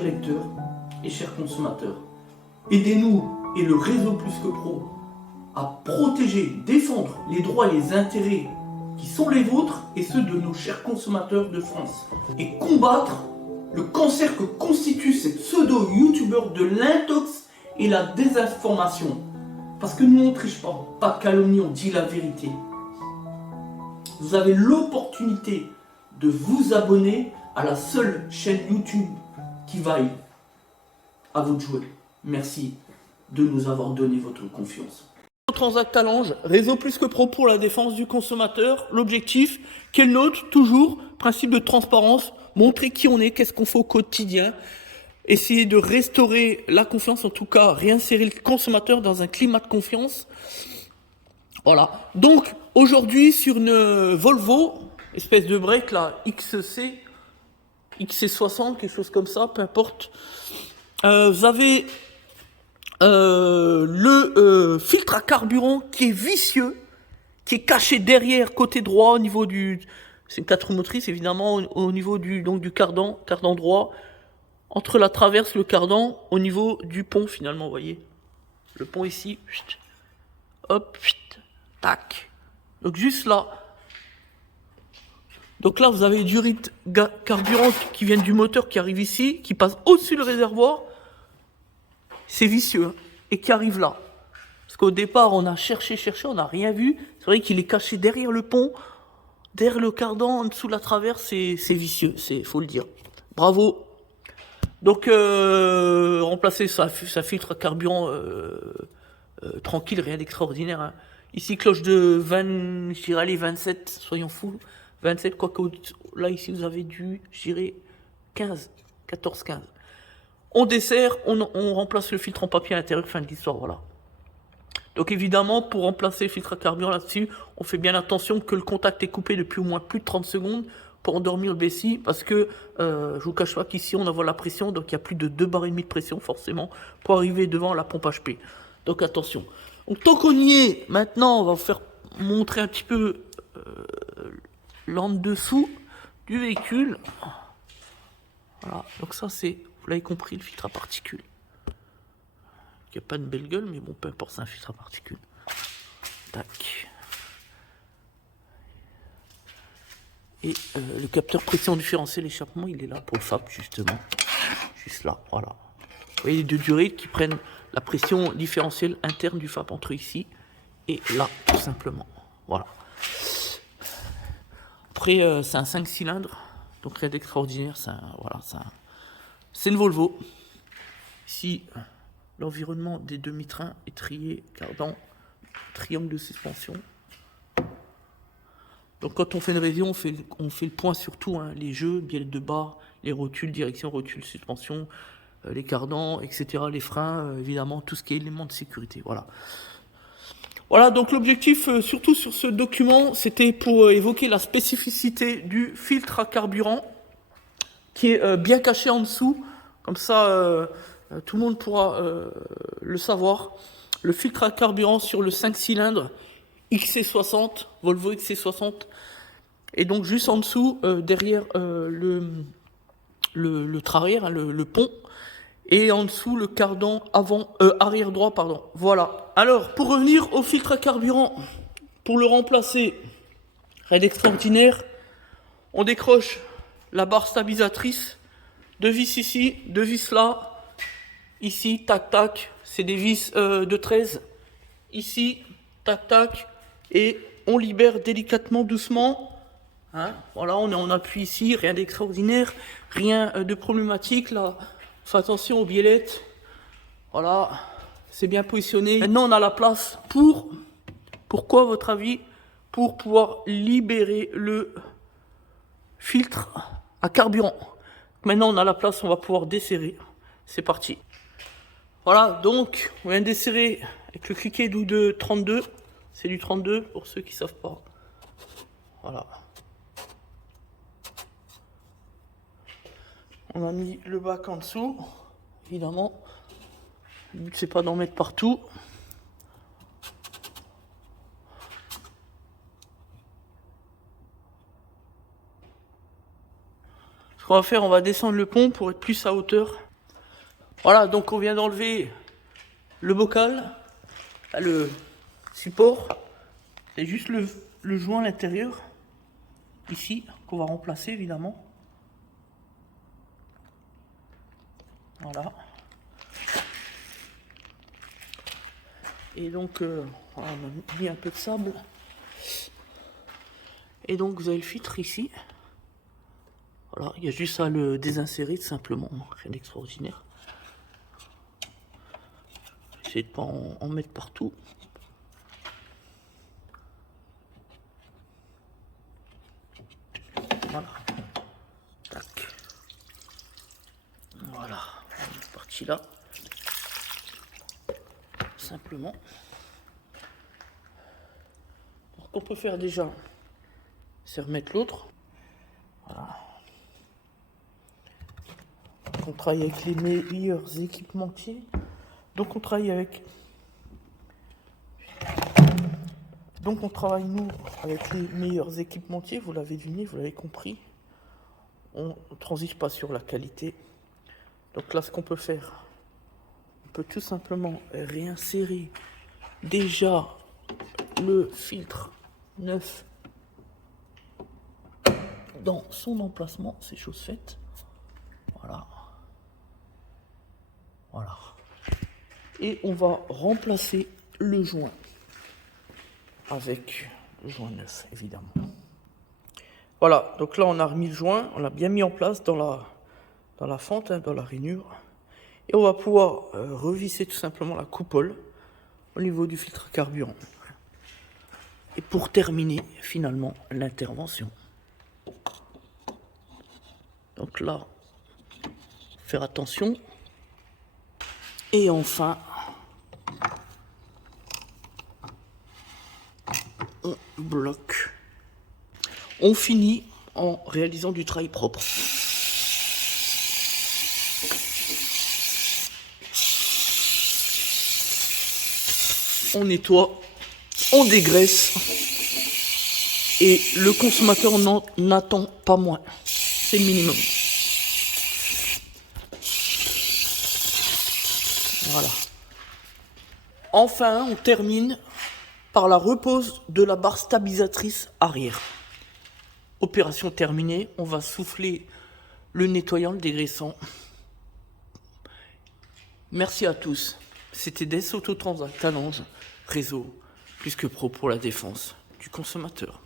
chers lecteurs et chers consommateurs, aidez-nous et le réseau Plus que Pro à protéger, défendre les droits et les intérêts qui sont les vôtres et ceux de nos chers consommateurs de France. Et combattre le cancer que constitue ces pseudo-youtubeurs de l'intox et la désinformation. Parce que nous on ne triche pas de calomnie, on dit la vérité. Vous avez l'opportunité de vous abonner à la seule chaîne YouTube qui vaille. À vous de jouer. Merci de nous avoir donné votre confiance. Transact Talange, réseau Plus que Pro pour la défense du consommateur. L'objectif, quelle note, toujours, principe de transparence, montrer qui on est, qu'est-ce qu'on fait au quotidien, essayer de restaurer la confiance, en tout cas réinsérer le consommateur dans un climat de confiance. Voilà. Donc, aujourd'hui, sur une Volvo, espèce de break là, XC60, quelque chose comme ça, peu importe. Vous avez le filtre à carburant qui est vicieux, qui est caché derrière, côté droit, au niveau du... C'est une 4 roues motrices, évidemment, au niveau du cardan droit, entre la traverse, le cardan, au niveau du pont, finalement, vous voyez. Le pont ici, hop, tac. Donc juste là. Donc là, vous avez du carburant qui vient du moteur, qui arrive ici, qui passe au-dessus du réservoir. C'est vicieux, hein, et qui arrive là. Parce qu'au départ, on a cherché, on n'a rien vu. C'est vrai qu'il est caché derrière le pont, derrière le cardan, en dessous de la traverse, c'est vicieux, faut le dire. Bravo. Donc, remplacer sa filtre carburant tranquille, rien d'extraordinaire. Hein. Ici, cloche de 20, je dirais, allez, 27, soyons fous. 27, quoique là, ici, vous avez dû, je dirais, 15, 14, 15. On dessert, on remplace le filtre en papier à l'intérieur, fin de l'histoire, voilà. Donc évidemment, pour remplacer le filtre à carburant là-dessus, on fait bien attention que le contact est coupé depuis au moins plus de 30 secondes pour endormir le Bessie, parce que je vous cache pas qu'ici on envoie la pression, donc il y a plus de 2 bar et demi de pression forcément pour arriver devant la pompe HP. Donc attention. Donc tant qu'on y est, maintenant on va vous faire montrer un petit peu l'en dessous du véhicule. Voilà, donc ça c'est, vous l'avez compris, le filtre à particules. Il n'y a pas de belle gueule, mais bon, peu importe, c'est un filtre à particules. Tac. Et le capteur pression différentielle échappement, il est là pour le FAP, justement. Juste là, voilà. Vous voyez les deux durées qui prennent la pression différentielle interne du FAP entre ici et là, tout simplement. Voilà. Après, c'est un 5 cylindres, donc rien d'extraordinaire. C'est une Volvo. Ici, l'environnement des demi-trains est trié, cardan, triangle de suspension. Donc quand on fait une révision, on fait le point sur tout, hein, les jeux, bielles de barre, les rotules, direction, rotules, suspension, les cardans, etc., les freins, évidemment, tout ce qui est élément de sécurité. Voilà. Voilà, donc l'objectif, surtout sur ce document, c'était pour évoquer la spécificité du filtre à carburant, qui est bien caché en dessous, comme ça, tout le monde pourra le savoir. Le filtre à carburant sur le 5 cylindres XC60, Volvo XC60, et donc juste en dessous, derrière le trarière, hein, le pont, et en dessous le cardan arrière droit, pardon. Voilà. Alors, pour revenir au filtre à carburant, pour le remplacer, rien d'extraordinaire, on décroche la barre stabilisatrice, 2 vis ici, 2 vis là, ici, tac tac, c'est des vis de 13, ici, tac tac, et on libère délicatement, doucement. Hein, voilà, on est en appui ici, rien d'extraordinaire, rien de problématique là. Faites attention aux biellettes. Voilà, c'est bien positionné. Maintenant, on a la place pour. Pourquoi, à votre avis? Pour pouvoir libérer le filtre à carburant. Maintenant, on a la place, on va pouvoir desserrer. C'est parti. Voilà, donc, on vient de desserrer avec le cliquet doux de 32. C'est du 32 pour ceux qui ne savent pas. Voilà. On a mis le bac en dessous, évidemment. Le but, c'est pas d'en mettre partout. Ce qu'on va faire, on va descendre le pont pour être plus à hauteur. Voilà, donc on vient d'enlever le bocal, le support. C'est juste le joint à l'intérieur, ici, qu'on va remplacer évidemment. Voilà. Et donc, on a mis un peu de sable. Et donc, vous avez le filtre ici. Voilà, il y a juste à le désinsérer tout simplement, rien d'extraordinaire. Essayez de ne pas en mettre partout. Voilà. Tac. Voilà, cette partie-là. Simplement. Alors, ce qu'on peut faire déjà, c'est remettre l'autre. Voilà. On travaille avec les meilleurs équipementiers. Donc on travaille avec. Donc on travaille nous avec les meilleurs équipementiers, vous l'avez deviné, vous l'avez compris. On ne transige pas sur la qualité. Donc là ce qu'on peut faire, on peut tout simplement réinsérer déjà le filtre neuf dans son emplacement, c'est chose faite. Voilà. Voilà. Et on va remplacer le joint avec le joint neuf, évidemment. Voilà, donc là on a remis le joint, on l'a bien mis en place dans la fente, dans la rainure. Et on va pouvoir revisser tout simplement la coupole au niveau du filtre carburant. Et pour terminer finalement l'intervention. Donc là, faire attention. Et enfin, on bloque. On finit en réalisant du travail propre. On nettoie, on dégraisse et le consommateur n'attend pas moins. C'est le minimum. Voilà. Enfin, on termine par la repose de la barre stabilisatrice arrière. Opération terminée, on va souffler le nettoyant, le dégraissant. Merci à tous. C'était Des Autotransact Talange, réseau plus que pro pour la défense du consommateur.